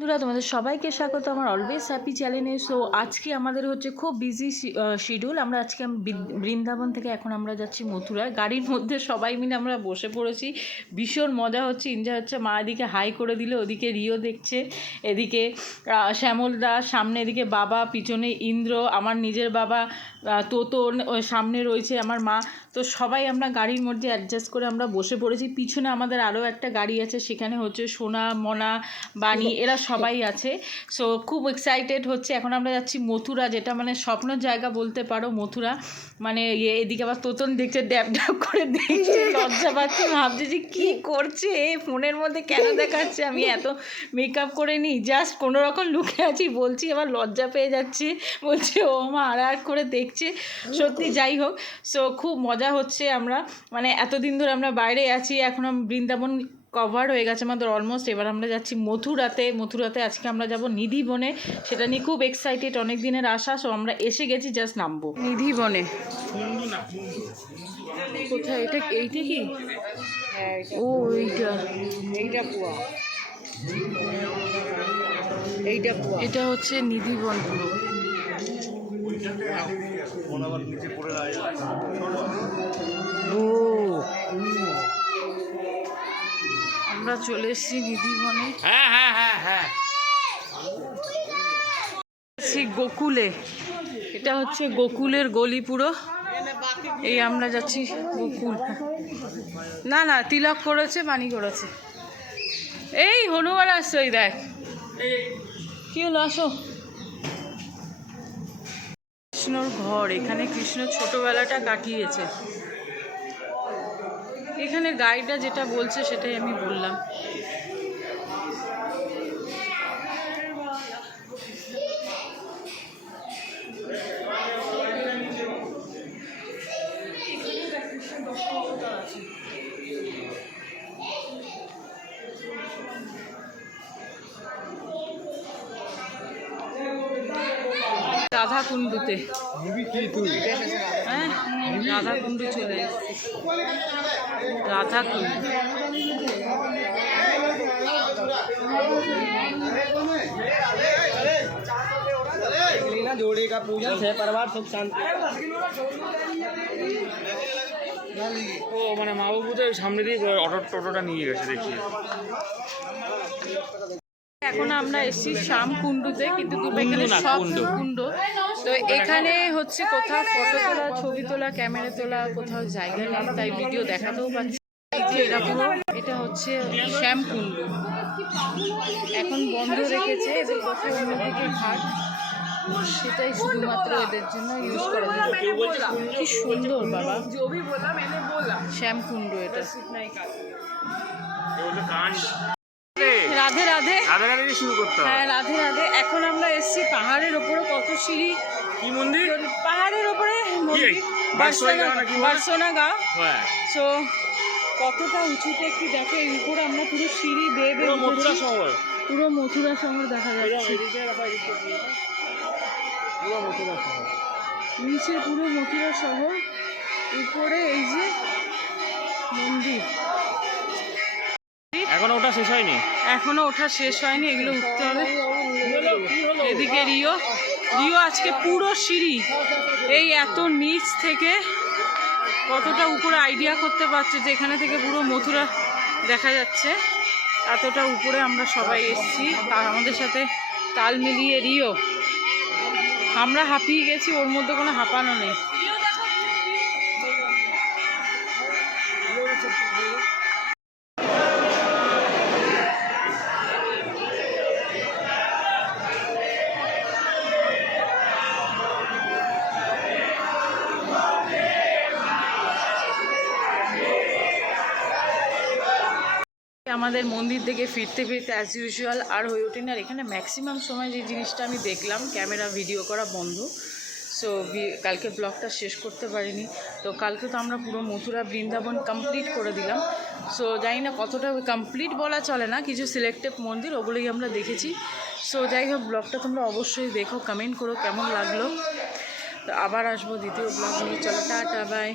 বন্ধুরা তোমাদের সবাইকে স্বাগত আমার অলওয়েজ হ্যাপি চ্যানেলে। সো আজকে আমাদের হচ্ছে খুব বিজি শিডিউল। আমরা আজকে বৃন্দাবন থেকে এখন আমরা যাচ্ছি মথুরায়। গাড়ির মধ্যে সবাই মিলে আমরা বসে পড়েছি, ভীষণ মজা হচ্ছে, এনজয় হচ্ছে। মা এদিকে হাই করে দিল, ওদিকে রিও দেখছে, এদিকে শ্যামল দাস সামনে, এদিকে বাবা পিছনে, ইন্দ্র আমার নিজের বাবা, তোতন সামনে রয়েছে, আমার মা। তো সবাই আমরা গাড়ির মধ্যে অ্যাডজাস্ট করে আমরা বসে পড়েছি। পিছনে আমাদের আরও একটা গাড়ি আছে, সেখানে হচ্ছে সোনা, মনা, বাণী, এরা সবাই আছে। সো খুব এক্সাইটেড হচ্ছে। এখন আমরা যাচ্ছি মথুরা, যেটা মানে স্বপ্নের জায়গা বলতে পারো মথুরা। মানে এদিকে আবার তোতন দেখছে, ড্যাব ড্যাব করে দেখছে, লজ্জা পাচ্ছে, ভাবছে যে কী করছে, ফোনের মধ্যে কেন দেখাচ্ছে। আমি এত মেকআপ করে নিই, জাস্ট কোনো রকম লুকে আছি, বলছি আবার লজ্জা পেয়ে যাচ্ছে, বলছে ও মা আর করে দেখছে। সত্যি যাই হোক, সো খুব মজা হচ্ছে। আমরা মানে এতদিন ধরে আমরা বাইরে আছি, এখন বৃন্দাবন কভার হয়ে গেছে আমাদের অলমোস্ট। এবার আমরা যাচ্ছি মথুরাতে আজকে আমরা যাব নিধিবনে, সেটা নিয়ে খুব এক্সাইটেড, অনেক দিনের আশা। সো আমরা এসে গেছি, জাস্ট নামবো নিধিবনে। কোথায় এটা? এইটা কি? ও এইটা পুয়া, এটা হচ্ছে নিধিবন পুরো। আমরা চলে এসেছি নিধিবনে। হ্যাঁ গোকুলে, এটা হচ্ছে গোকুলের গলি পুরো। এই আমরা যাচ্ছি গোকুল। না তিলক করেছে, বাণী করেছে। এই হনুমান আসছে, ওই দেখ কি হলো, আসো। কৃষ্ণর ঘর, এখানে কৃষ্ণ ছোটবেলাটা কাটিয়েছে। এখানে গাইডটা যেটা বলছে সেটাই আমি বললাম। রাধাকুণ্ডুতে, হ্যাঁ রাধাকুণ্ডু চলে এসেছি। রাধাকুণ্ড जोड़े का पूजन है, परिवार सुख शांति। ও মানে মা বাবুদের সামনে দিয়ে টোটোটা নিয়ে গেছে, দেখি। এখন আমরা এসেছি শ্যামকুণ্ডুতে, কিন্তু এখানে সব কুণ্ড। তো এখানে হচ্ছে কোথাও ফটো তোলা, ছবি তোলা, ক্যামেরা তোলা কোথাও জায়গা নেই, তাই ভিডিও দেখাতেও পাচ্ছি। এটা হচ্ছে শ্যামকুণ্ডু, এখন বন্ধ রেখেছে, এদের কোথাও অন্যদিকে ঘাট, সেটাই শুধুমাত্র এদের জন্য ইউজ করা যায়। কি সুন্দর বাবা শ্যামকুণ্ডু এটা। রাধে রাধে, হ্যাঁ রাধে রাধে। এখন আমরা এসেছি পাহাড়ের ওপরে, কত সিঁড়ি, কি মন্দির? পাহাড়ের ওপরে বারসোনা গাঁও। সো কতটা উঁচুতে একটু দেখো, এই উপরে আমরা পুরো সিঁড়ি বেয়ে বেয়ে মথুরা শহর, পুরো মথুরা শহর দেখা যাচ্ছে। নিচে পুরো মথুরা শহর, উপরে এই যে মন্দির। এখনো ওটা শেষ হয়নি, এগুলো উঠতে হবে। এদিকে রিও আজকে পুরো সিঁড়ি, এই এত নিচ থেকে কতটা উপরে আইডিয়া করতে পারছো যে এখানে থেকে পুরো মথুরা দেখা যাচ্ছে। এতটা উপরে আমরা সবাই এসেছি, আর আমাদের সাথে তাল মিলিয়ে রিও। আমরা হাঁপিয়ে গেছি, ওর মধ্যে কোনো হাঁপানো নেই। আমাদের মন্দির থেকে ফিরতে অ্যাজ ইউজুয়াল আর হয়ে ওঠেনি। আর এখানে ম্যাক্সিমাম সময় যে জিনিসটা আমি দেখলাম, ক্যামেরা ভিডিও করা বন্ধ। সো কালকে ব্লগটা শেষ করতে পারিনি। তো কালকে তো আমরা পুরো মথুরা বৃন্দাবন কমপ্লিট করে দিলাম। সো জানি না কতটা কমপ্লিট বলা চলে না, কিছু সিলেক্টেড মন্দির ওগুলোই আমরা দেখেছি। সো যাই হোক, ব্লগটা তোমরা অবশ্যই দেখো, কমেন্ট করো কেমন লাগলো। তো আবার আসবো দ্বিতীয় ব্লগ নিয়ে। চলো টাটা, বাই।